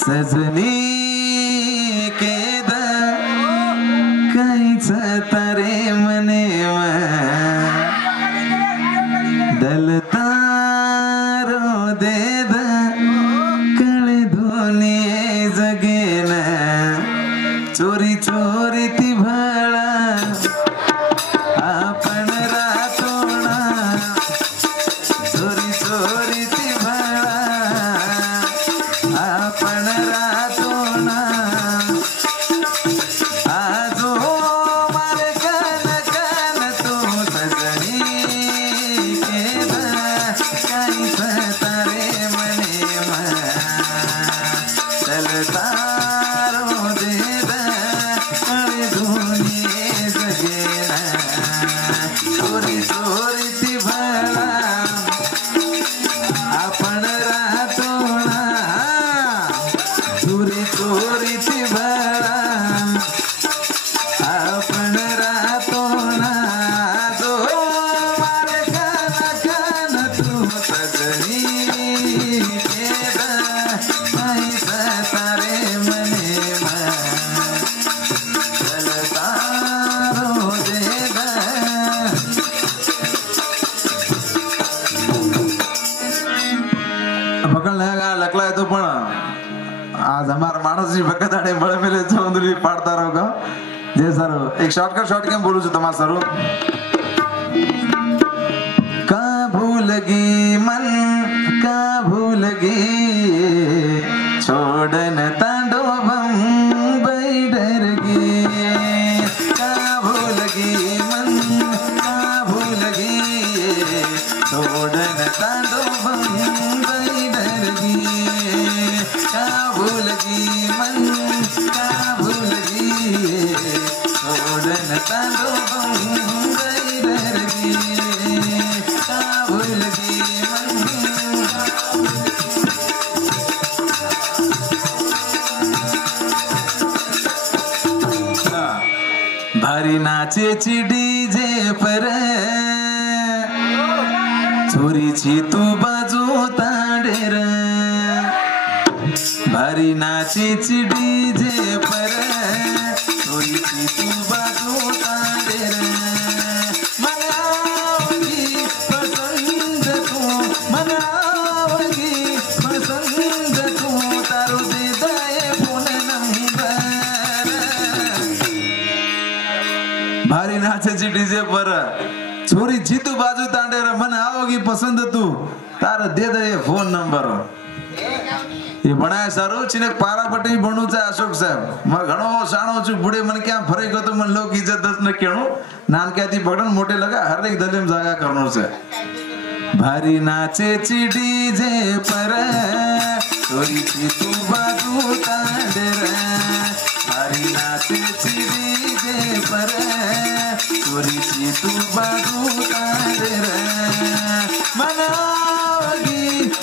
सजनी के काहीच तारे मने दलतारो दे कळे धोनी जगेन चोरी चोरी ती भाळा आपण रातोणा चोरी चोरी ती भाळा आपण रातोणा आजो मारे कान कान तू सजनी केद काहीच तारे मने दलतारो दे कळे धोनी जगेना चोरी चोरी ती भाळा आपण रातोणा चोरी चोरी ती भाळा आपण रातोणा जो मारे कान कान तू सजनी केद काहीच तारे मने दलतारो दे पकडला लकला येतो पण आज हमारा माणूस जी भगत आड़े बड़े मेले चौंदरी पाड़ता रहोगा जे सर एक शॉर्ट केम बोलू छू तमा सर का भूलगी मन का भूलगी छोड़न तांडवम बैडरगी का भूलगी मन का भूलगी छोड़न तांडवम बैडरगी का भूलगी मन का भूलगी छोड़न तांडवम बैडरगी का भूलगी मन भारी नाचे डीजे पर चोरीची तू बाजू तांडेर भारी नाचे डीजे पर चोरीची तू बाजू तांडेर मनावगी पसंद तू मनावगी पसंद तू तारू दे दाए फोन नंबर भारी नाचे डीजे पर छोरी जीतू बाजू तांडे रे मन आओगी पसंद तू तार दे दे फोन नंबर ये बनाया सारो चिने पारा पट्टी बनू छे अशोक साहब मैं घणो साणो छु बुढ़े मन क्या फरे गयो तो मन लोग इज्जत दस न केणो नानक्याती पकड़न मोटे लगा हर एक दलेम जागा करनो छे भारी नाचे डीजे पर छोरी जीतू बाजू तांडे रे भारी नाचे डीजे पर चोरीची तू बाजू तांडे रे मनावगी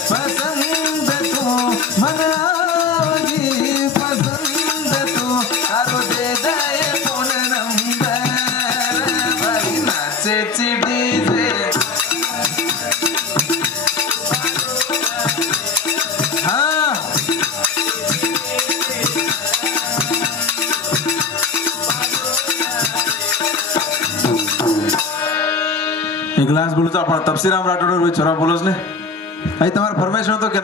पसंद तू मनावगी पसंद तू तारो दे जाए फोन नंबर भारी नाचे डीजे हाँ एक ग्लास बोलू तो आपण तपसीराम राठोड छोरा बोलोस ने आई तुम्हारा फरमाइश हो तो क्या